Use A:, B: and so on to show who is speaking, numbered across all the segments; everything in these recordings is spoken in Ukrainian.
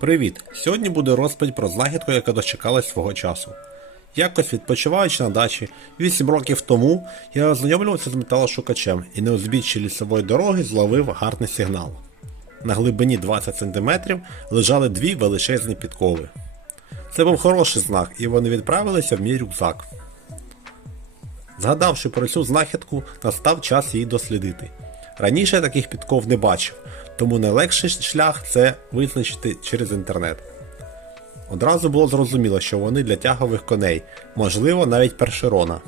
A: Привіт! Сьогодні буде розповідь про знахідку, яка дочекалась свого часу. Якось відпочиваючи на дачі 8 років тому, я ознайомлювався з металошукачем і на узбіччі лісової дороги зловив гарний сигнал. На глибині 20 см лежали дві величезні підкови. Це був хороший знак, і вони відправилися в мій рюкзак. Згадавши про цю знахідку, настав час її дослідити. Раніше я таких підков не бачив, тому найлегший шлях це визначити через інтернет. Одразу було зрозуміло, що вони для тягових коней, можливо, навіть першерона.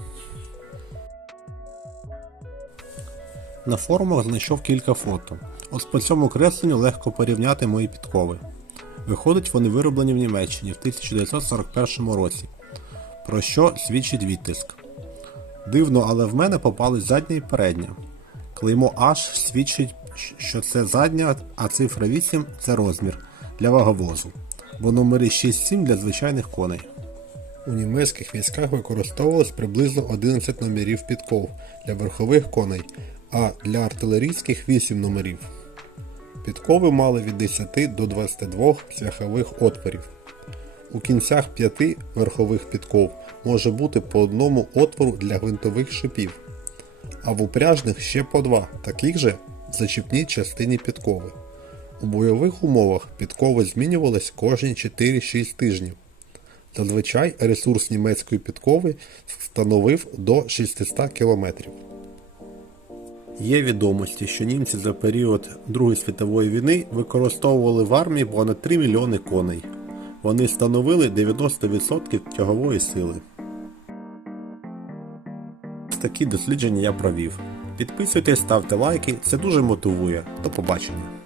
A: На форумах знайшов кілька фото. От по цьому кресленню легко порівняти мої підкови. Виходить, вони вироблені в Німеччині в 1941 році, про що свідчить відтиск. Дивно, але в мене попались задня і передня. Клеймо H свідчить, що це задня, а цифра 8 це розмір для ваговозу, бо номери 6-7 для звичайних коней. У німецьких військах використовувалось приблизно 11 номерів підков для верхових коней, а для артилерійських 8 номерів. Підкови мали від 10 до 22 цвяхових отворів. У кінцях п'яти верхових підков може бути по одному отвору для гвинтових шипів, а в упряжних ще по два, таких же зачіпній частині підкови. У бойових умовах підкови змінювались кожні 4-6 тижнів. Зазвичай ресурс німецької підкови становив до 600 км. Є відомості, що німці за період Другої світової війни використовували в армії понад 3 мільйони коней. Вони становили 90% тягової сили. Такі дослідження я провів. Підписуйтесь, ставте лайки, це дуже мотивує. До побачення.